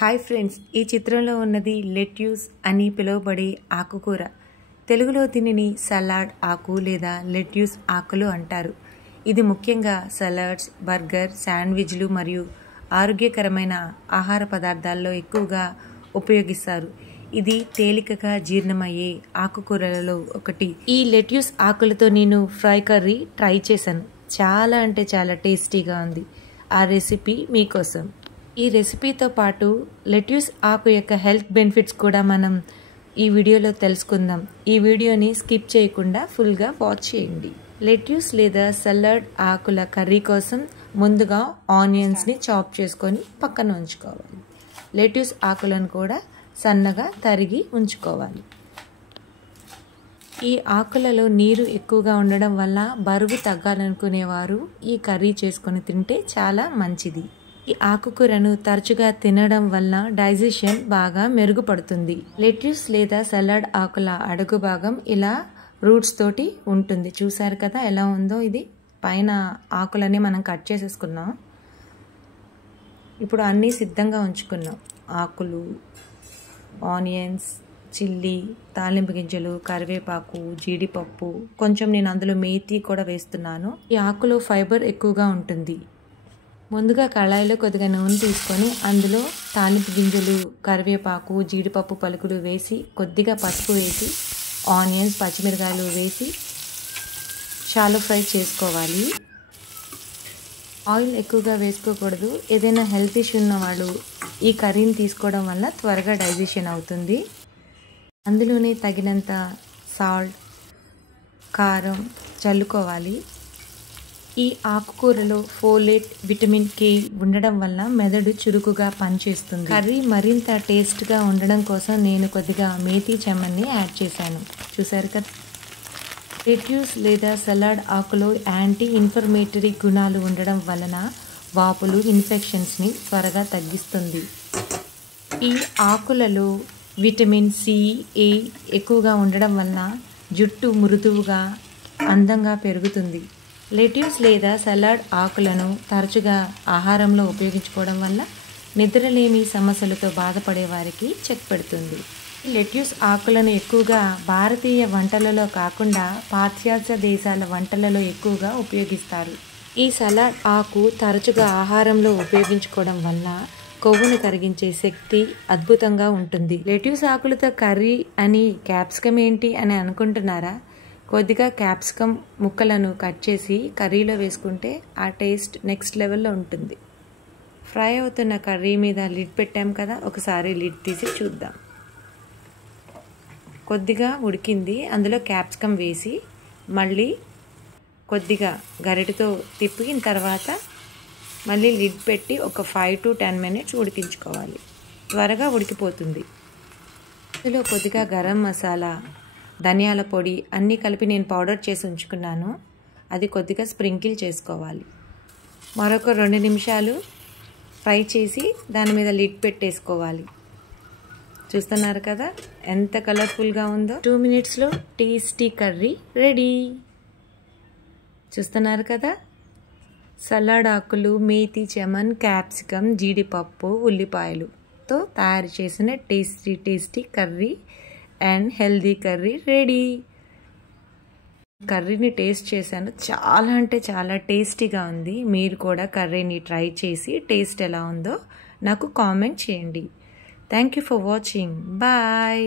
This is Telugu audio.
హాయ్ ఫ్రెండ్స్, ఈ చిత్రంలో ఉన్నది లెట్యూస్ అని పిలువబడే ఆకుకూర. తెలుగులో దీనిని సలాడ్ ఆకు లేదా లెట్యూస్ ఆకులు అంటారు. ఇది ముఖ్యంగా సలాడ్స్, బర్గర్, శాండ్విచ్లు మరియు ఆరోగ్యకరమైన ఆహార పదార్థాల్లో ఎక్కువగా ఉపయోగిస్తారు. ఇది తేలికగా జీర్ణమయ్యే ఆకుకూరలలో ఒకటి. ఈ లెట్యూస్ ఆకులతో నేను ఫ్రై కర్రీ ట్రై చేశాను. చాలా అంటే చాలా టేస్టీగా ఉంది. ఆ రెసిపీ మీకోసం. ఈ రెసిపీతో పాటు లెట్యూస్ ఆకు యొక్క హెల్త్ బెనిఫిట్స్ కూడా మనం ఈ వీడియోలో తెలుసుకుందాం. ఈ వీడియోని స్కిప్ చేయకుండా ఫుల్గా వాచ్ చేయండి. లెట్యూస్ లేదా సలాడ్ ఆకుల కర్రీ కోసం ముందుగా ఆనియన్స్ని చాప్ చేసుకొని పక్కన ఉంచుకోవాలి. లెట్యూస్ ఆకులను కూడా సన్నగా తరిగి ఉంచుకోవాలి. ఈ ఆకులలో నీరు ఎక్కువగా ఉండడం వల్ల బరువు తగ్గాలనుకునేవారు ఈ కర్రీ చేసుకొని తింటే చాలా మంచిది. ఈ ఆకుకూరను తరచుగా తినడం వల్ల డైజెషన్ బాగా మెరుగుపడుతుంది. లెట్యూస్ లేదా సలాడ్ ఆకుల అడుగు భాగం ఇలా రూట్స్ తోటి ఉంటుంది. చూసారు కదా ఎలా ఉందో. ఇది పైన ఆకులని మనం కట్ చేసేసుకున్నాం. ఇప్పుడు అన్నీ సిద్ధంగా ఉంచుకున్నాం. ఆకులు, ఆనియన్స్, చిల్లీ, తాలింపు గింజలు, కరివేపాకు, జీడిపప్పు, కొంచెం నేను అందులో మేతి కూడా వేస్తున్నాను. ఈ ఆకులో ఫైబర్ ఎక్కువగా ఉంటుంది. ముందుగా కళాయిలో కొద్దిగా నూనె తీసుకొని అందులో తాలింపు గింజలు, కరివేపాకు, జీడిపప్పు పలుకులు వేసి కొద్దిగా పసుపు వేసి ఆనియన్స్, పచ్చిమిరకాయలు వేసి షాలో ఫ్రై చేసుకోవాలి. ఆయిల్ ఎక్కువగా వేసుకోకూడదు. ఏదైనా హెల్త్ ఇష్యూ ఉన్న వాళ్ళు ఈ కర్రీని తీసుకోవడం వల్ల త్వరగా డైజెషన్ అవుతుంది. అందులోనే తగినంత సాల్ట్, కారం చల్లుకోవాలి. ఈ ఆకుకూరలో ఫోలేట్, విటమిన్ కే ఉండడం వల్ల మెదడు చురుకుగా పనిచేస్తుంది. కర్రీ మరింత టేస్ట్గా ఉండడం కోసం నేను కొద్దిగా మేతి చెమ్మని యాడ్ చేశాను. చూసారు కదా. లెట్యూస్ లేదా సలాడ్ ఆకులో యాంటీ ఇన్ఫ్లమేటరీ గుణాలు ఉండడం వలన వాపులు, ఇన్ఫెక్షన్స్ని త్వరగా తగ్గిస్తుంది. ఈ ఆకులలో విటమిన్ సి, ఏ ఎక్కువగా ఉండడం వలన జుట్టు మృదువుగా, అందంగా పెరుగుతుంది. లెట్యూస్ లేదా సలాడ్ ఆకులను తరచుగా ఆహారంలో ఉపయోగించుకోవడం వల్ల నిద్రలేమి సమస్యలతో బాధపడే వారికి చెక్ పెడుతుంది. లెట్యూస్ ఆకులను ఎక్కువగా భారతీయ వంటలలో కాకుండా పాశ్చాత్య దేశాల వంటలలో ఎక్కువగా ఉపయోగిస్తారు. ఈ సలాడ్ ఆకు తరచుగా ఆహారంలో ఉపయోగించుకోవడం వల్ల కొవ్వును కరిగించే శక్తి అద్భుతంగా ఉంటుంది. లెట్యూస్ ఆకులతో కర్రీ అని క్యాప్సికమ్ ఏంటి అని అనుకుంటున్నారా? కొద్దిగా క్యాప్సికమ్ ముక్కలను కట్ చేసి కర్రీలో వేసుకుంటే ఆ టేస్ట్ నెక్స్ట్ లెవెల్లో ఉంటుంది. ఫ్రై అవుతున్న కర్రీ మీద లిడ్ పెట్టాం కదా, ఒకసారి లిడ్ తీసి చూద్దాం. కొద్దిగా ఉడికింది. అందులో క్యాప్సికమ్ వేసి మళ్ళీ కొద్దిగా గరిటెతో తిప్పిన తర్వాత మళ్ళీ లిడ్ పెట్టి ఒక 5 to 10 minutes ఉడికించుకోవాలి. త్వరగా ఉడికిపోతుంది. ఇందులో కొద్దిగా గరం మసాలా, ధనియాల పొడి అన్నీ కలిపి నేను పౌడర్ చేసి ఉంచుకున్నాను. అది కొద్దిగా స్ప్రింకిల్ చేసుకోవాలి. మరొక 2 నిమిషాలు ఫ్రై చేసి దాని మీద లిడ్ పెట్టేసుకోవాలి. చూస్తున్నారు కదా ఎంత కలర్ఫుల్గా ఉందో. 2 minutesలో టేస్టీ కర్రీ రెడీ. చూస్తున్నారు కదా. సలాడ్ ఆకులు, మేతి చెమన్, క్యాప్సికమ్, జీడిపప్పు, ఉల్లిపాయలుతో తయారు చేసిన tasty curry and healthy curry ready. కర్రీని టేస్ట్ చేశాను. చాలా అంటే చాలా టేస్టీగా ఉంది. మీరు కూడా కర్రీని ట్రై చేసి టేస్ట్ ఎలా ఉందో నాకు కామెంట్ చేయండి. Thank you for watching. Bye.